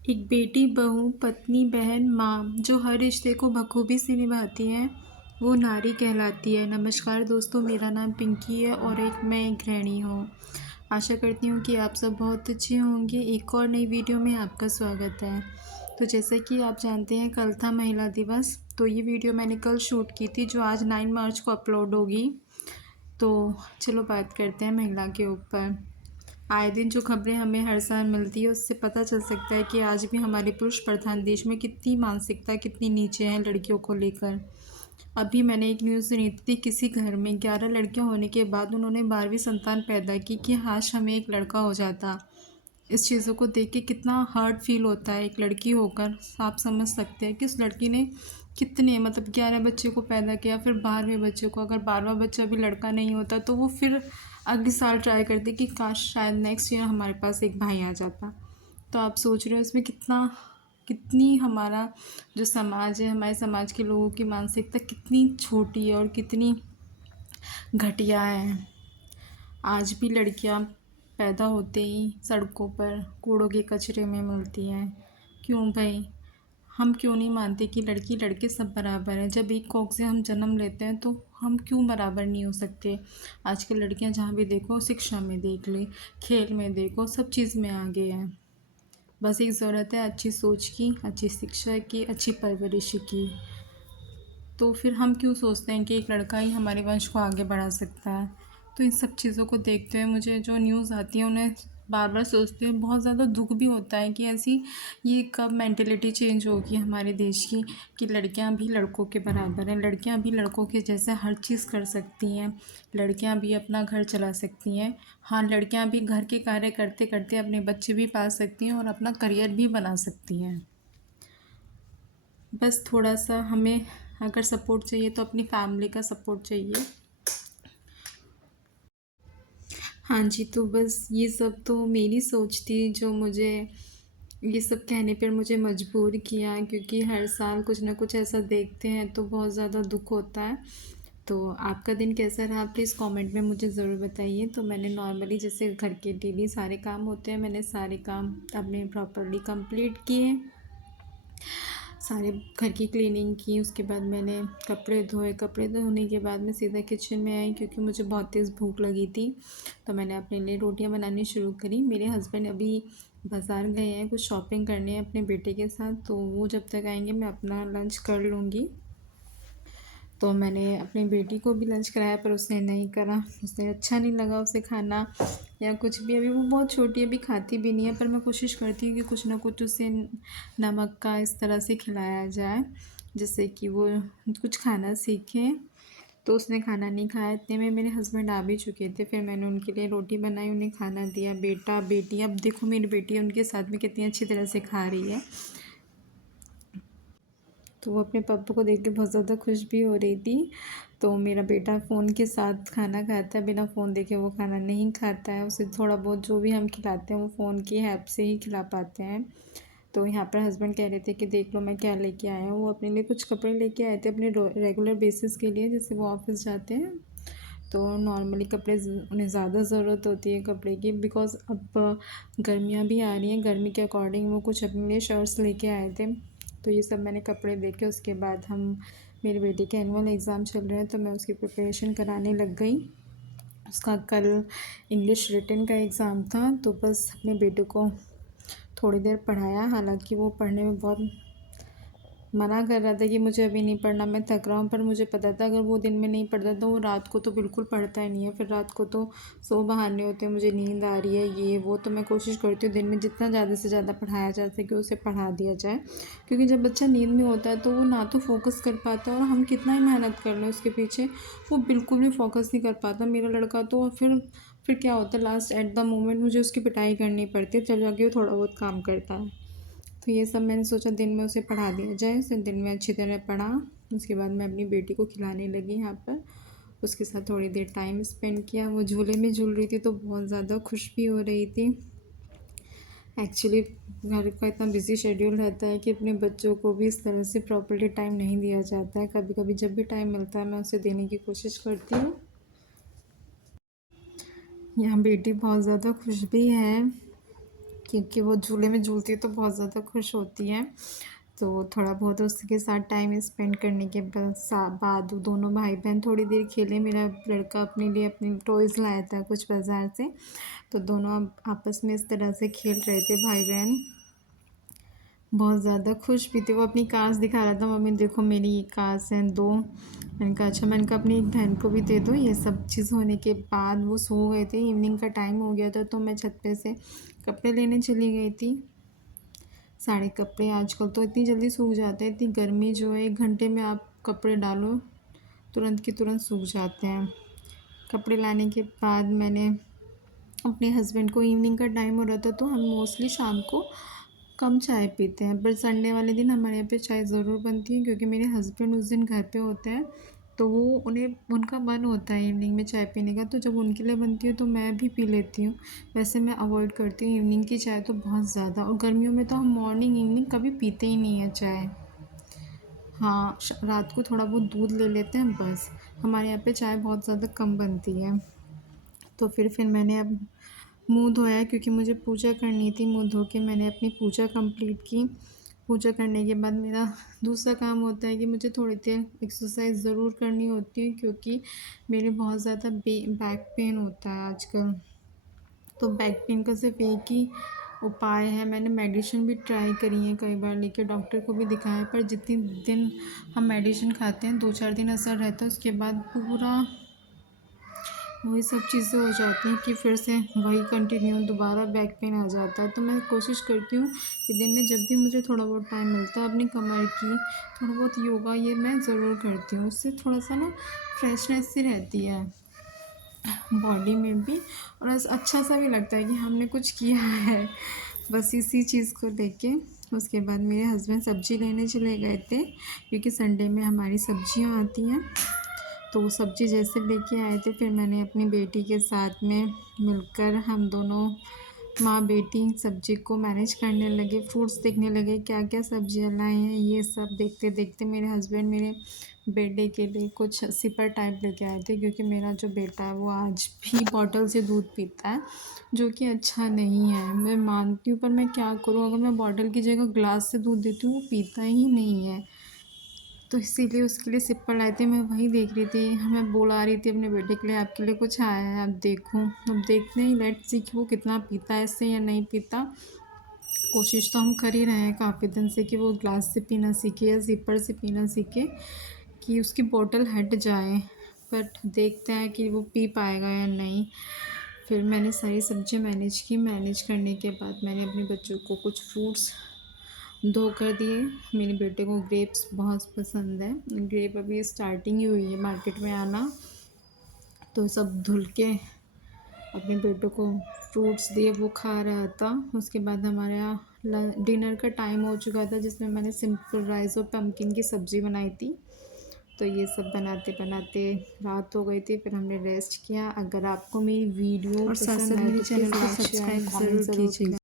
एक बेटी, बहू, पत्नी, बहन, माँ जो हर रिश्ते को बखूबी से निभाती है वो नारी कहलाती है। नमस्कार दोस्तों, मेरा नाम पिंकी है और मैं एक गृहिणी हूँ। आशा करती हूँ कि आप सब बहुत अच्छे होंगे। एक और नई वीडियो में आपका स्वागत है। तो जैसा कि आप जानते हैं कल था महिला दिवस, तो ये वीडियो मैंने कल शूट की थी जो आज 9 मार्च को अपलोड होगी। तो चलो बात करते हैं महिला के ऊपर। आए दिन जो खबरें हमें हर साल मिलती है उससे पता चल सकता है कि आज भी हमारे पुरुष प्रधान देश में कितनी मानसिकता कितनी नीचे है लड़कियों को लेकर। अभी मैंने एक न्यूज़ सुनी थी, किसी घर में 11 लड़कियां होने के बाद उन्होंने 12वीं संतान पैदा की कि हाश हमें एक लड़का हो जाता। इस चीज़ों को देख के कितना हर्ट फील होता है एक लड़की होकर। आप समझ सकते हैं कि उस लड़की ने कितने मतलब 11 बच्चे को पैदा किया, फिर 12वें बच्चे को, अगर 12वां बच्चा भी लड़का नहीं होता तो वो फिर अगले साल ट्राई करती कि काश शायद नेक्स्ट ईयर हमारे पास एक भाई आ जाता। तो आप सोच रहे हो इसमें कितनी हमारा जो समाज है, हमारे समाज के लोगों की मानसिकता कितनी छोटी है और कितनी घटिया है। आज भी लड़कियां पैदा होते ही सड़कों पर कूड़ों के कचरे में मिलती हैं। क्यों भाई? हम क्यों नहीं मानते कि लड़की लड़के सब बराबर हैं? जब एक कोख से हम जन्म लेते हैं तो हम क्यों बराबर नहीं हो सकते? आजकल लड़कियां जहाँ भी देखो, शिक्षा में देख ले, खेल में देखो, सब चीज़ में आगे हैं। बस एक ज़रूरत है अच्छी सोच की, अच्छी शिक्षा की, अच्छी परवरिश की। तो फिर हम क्यों सोचते हैं कि एक लड़का ही हमारे वंश को आगे बढ़ा सकता है? तो इन सब चीज़ों को देखते हुए मुझे जो न्यूज़ आती है उन्हें बार बार सोचते हुए बहुत ज़्यादा दुख भी होता है कि ऐसी ये कब मेंटेलिटी चेंज होगी हमारे देश की कि लड़कियां भी लड़कों के बराबर हैं, लड़कियां भी लड़कों के जैसे हर चीज़ कर सकती हैं, लड़कियां भी अपना घर चला सकती हैं। हाँ, लड़कियां भी घर के कार्य करते करते अपने बच्चे भी पाल सकती हैं और अपना करियर भी बना सकती हैं। बस थोड़ा सा हमें अगर सपोर्ट चाहिए तो अपनी फैमिली का सपोर्ट चाहिए। हाँ जी, तो बस ये सब तो मेरी सोच थी जो मुझे ये सब कहने पर मुझे मजबूर किया, क्योंकि हर साल कुछ ना कुछ ऐसा देखते हैं तो बहुत ज़्यादा दुख होता है। तो आपका दिन कैसा रहा प्लीज़ कमेंट में मुझे ज़रूर बताइए। तो मैंने नॉर्मली जैसे घर के डेली सारे काम होते हैं, मैंने सारे काम अपने प्रॉपरली कंप्लीट किए, सारे घर की क्लीनिंग की। उसके बाद मैंने कपड़े धोए, कपड़े धोने के बाद मैं सीधा किचन में आई क्योंकि मुझे बहुत तेज़ भूख लगी थी। तो मैंने अपने लिए रोटियां बनानी शुरू करी। मेरे हस्बैंड अभी बाज़ार गए हैं कुछ शॉपिंग करने अपने बेटे के साथ, तो वो जब तक आएंगे मैं अपना लंच कर लूँगी। तो मैंने अपनी बेटी को भी लंच कराया पर उसने नहीं करा, उसे अच्छा नहीं लगा उसे खाना या कुछ भी। अभी वो बहुत छोटी है, अभी खाती भी नहीं है, पर मैं कोशिश करती हूँ कि कुछ ना कुछ उसे नमक का इस तरह से खिलाया जाए जिससे कि वो कुछ खाना सीखें। तो उसने खाना नहीं खाया, इतने में मेरे हस्बैंड आ भी चुके थे। फिर मैंने उनके लिए रोटी बनाई, उन्हें खाना दिया। बेटा बेटी, अब देखो मेरी बेटी उनके साथ में कितनी अच्छी तरह से खा रही है। तो वो अपने पापा को देख के बहुत ज़्यादा खुश भी हो रही थी। तो मेरा बेटा फ़ोन के साथ खाना खाता है, बिना फ़ोन देखे वो खाना नहीं खाता है। उसे थोड़ा बहुत जो भी हम खिलाते हैं वो फ़ोन की हेल्प से ही खिला पाते हैं। तो यहाँ पर हस्बैंड कह रहे थे कि देख लो मैं क्या लेके आया हूँ। वो अपने लिए कुछ कपड़े लेके आए थे अपने रेगुलर बेसिस के लिए, जैसे वो ऑफिस जाते हैं। तो नॉर्मली कपड़े उन्हें ज़्यादा ज़रूरत होती है कपड़े की, बिकॉज़ अब गर्मियाँ भी आ रही हैं, गर्मी के अकॉर्डिंग वो कुछ अपने लिए शर्ट्स लेके आए थे। तो ये सब मैंने कपड़े देखे। उसके बाद हम मेरी बेटी के एनुअल एग्ज़ाम चल रहे हैं तो मैं उसकी प्रिपरेशन कराने लग गई। उसका कल इंग्लिश रिटन का एग्ज़ाम था, तो बस अपने बेटे को थोड़ी देर पढ़ाया। हालांकि वो पढ़ने में बहुत मना कर रहा था कि मुझे अभी नहीं पढ़ना, मैं थक रहा हूँ, पर मुझे पता था अगर वो दिन में नहीं पढ़ता तो वो रात को तो बिल्कुल पढ़ता ही नहीं है। फिर रात को तो सौ बहाने होते हैं, मुझे नींद आ रही है ये वो। तो मैं कोशिश करती हूँ दिन में जितना ज़्यादा से ज़्यादा पढ़ाया जा सके उसे पढ़ा दिया जाए, क्योंकि जब बच्चा नींद में होता है तो वो ना तो फोकस कर पाता है, और हम कितना ही मेहनत कर लें उसके पीछे वो बिल्कुल भी फोकस नहीं कर पाता मेरा लड़का तो। फिर क्या होता है, लास्ट एट द मोमेंट मुझे उसकी पिटाई करनी पड़ती है, जब जाके वो थोड़ा बहुत काम करता है। तो ये सब मैंने सोचा दिन में उसे पढ़ा दिया जाए। उसे दिन में अच्छी तरह पढ़ा। उसके बाद मैं अपनी बेटी को खिलाने लगी यहाँ पर, उसके साथ थोड़ी देर टाइम स्पेंड किया। वो झूले में झूल रही थी तो बहुत ज़्यादा खुश भी हो रही थी। एक्चुअली घर का इतना बिजी शेड्यूल रहता है कि अपने बच्चों को भी इस तरह से प्रॉपर्ली टाइम नहीं दिया जाता है। कभी कभी जब भी टाइम मिलता है मैं उसे देने की कोशिश करती हूँ। यहाँ बेटी बहुत ज़्यादा खुश भी है क्योंकि वो झूले में झूलती है तो बहुत ज़्यादा खुश होती है। तो थोड़ा बहुत उसके साथ टाइम स्पेंड करने के बाद दोनों भाई-बहन थोड़ी देर खेले। मेरा लड़का अपने लिए अपने टॉयज़ लाया था कुछ बाज़ार से, तो दोनों अब आपस में इस तरह से खेल रहे थे भाई-बहन। बहुत ज़्यादा खुश भी थे। वो अपनी कार्स दिखा रहा था, मम्मी देखो मेरी ये कार्स हैं 2। मैंने कहा अच्छा। मैंने कहा अपनी एक बहन को भी दे दो। ये सब चीज़ होने के बाद वो सो गए थे, इवनिंग का टाइम हो गया था, तो मैं छत पे से कपड़े लेने चली गई थी। सारे कपड़े आजकल तो इतनी जल्दी सूख जाते हैं, इतनी गर्मी जो है 1 घंटे में आप कपड़े डालो तुरंत के तुरंत सूख जाते हैं। कपड़े लाने के बाद मैंने अपने हस्बैंड को, इवनिंग का टाइम हो रहा था तो हम मोस्टली शाम को कम चाय पीते हैं, पर संडे वाले दिन हमारे यहाँ पे चाय ज़रूर बनती है, क्योंकि मेरे हस्बैंड उस दिन घर पे होते हैं, तो वो उनका मन होता है इवनिंग में चाय पीने का, तो जब उनके लिए बनती है तो मैं भी पी लेती हूँ। वैसे मैं अवॉइड करती हूँ इवनिंग की चाय तो बहुत ज़्यादा, और गर्मियों में तो हम मॉर्निंग इवनिंग कभी पीते ही नहीं है चाय। हाँ, रात को थोड़ा बहुत दूध ले लेते हैं बस। हमारे यहाँ पे चाय बहुत ज़्यादा कम बनती है। तो फिर मैंने अब मुँह धोया, क्योंकि मुझे पूजा करनी थी। मुँह धो के मैंने अपनी पूजा कंप्लीट की। पूजा करने के बाद मेरा दूसरा काम होता है कि मुझे थोड़ी देर एक्सरसाइज़ ज़रूर करनी होती है, क्योंकि मेरे बहुत ज़्यादा बैक पेन होता है आजकल। तो बैक पेन का सिर्फ एक ही उपाय है। मैंने मेडिसिन भी ट्राई करी है कई बार, लेके डॉक्टर को भी दिखाया है, पर जितनी दिन हम मेडिसिन खाते हैं 2-4 दिन असर रहता है, उसके बाद पूरा वही सब चीज़ें हो जाती हैं कि फिर से वही कंटिन्यू दोबारा बैक पेन आ जाता है। तो मैं कोशिश करती हूँ कि दिन में जब भी मुझे थोड़ा बहुत टाइम मिलता है, अपनी कमर की थोड़ा बहुत योगा ये मैं ज़रूर करती हूँ। उससे थोड़ा सा ना फ्रेशनेस सी रहती है बॉडी में भी, और अच्छा सा भी लगता है कि हमने कुछ किया है। बस इसी चीज़ को लेके उसके बाद मेरे हस्बैंड सब्ज़ी लेने चले गए थे, क्योंकि संडे में हमारी सब्जियां आती हैं। तो वो सब्ज़ी जैसे लेके आए थे, फिर मैंने अपनी बेटी के साथ में मिलकर हम दोनों माँ बेटी सब्ज़ी को मैनेज करने लगे। फ्रूट्स देखने लगे क्या क्या सब्जियां लाए हैं। ये सब देखते देखते मेरे हस्बैंड मेरे बेटे के लिए कुछ सिपर टाइप लेके आए थे, क्योंकि मेरा जो बेटा है वो आज भी बॉटल से दूध पीता है, जो कि अच्छा नहीं है। मैं मानती हूँ, पर मैं क्या करूँ, अगर मैं बॉटल की जगह ग्लास से दूध देती हूँ वो पीता ही नहीं है। तो इसीलिए उसके लिए सिपर लाए थे। मैं वही देख रही थी, मैं बुला रही थी अपने बेटे के लिए, आपके लिए कुछ आया है, अब देखूँ। अब देखते हैं, लेट्स सी कि वो कितना पीता है इससे या नहीं पीता। कोशिश तो हम कर ही रहे हैं काफ़ी दिन से कि वो ग्लास से पीना सीखे या सिपर से पीना सीखे, कि उसकी बॉटल हट जाए, बट देखते हैं कि वो पी पाएगा या नहीं। फिर मैंने सारी सब्ज़ी मैनेज की। मैनेज करने के बाद मैंने अपने बच्चों को कुछ फ्रूट्स धो कर दिए। मेरे बेटे को ग्रेप्स बहुत पसंद है। ग्रेप अभी स्टार्टिंग ही हुई है मार्केट में आना, तो सब धुल के अपने बेटे को फ्रूट्स दिए, वो खा रहा था। उसके बाद हमारे यहाँ डिनर का टाइम हो चुका था, जिसमें मैंने सिंपल राइस और पम्पकिन की सब्ज़ी बनाई थी। तो ये सब बनाते बनाते रात हो गई थी, फिर हमने रेस्ट किया। अगर आपको मेरी वीडियो और साथ पसंद साथ आए मेरे तो चैनल प्लीज़ को लाइक शेयर सब्सक्राइब कमेंट ज़रूर ज़रूर कीजिएगा। कीजिए।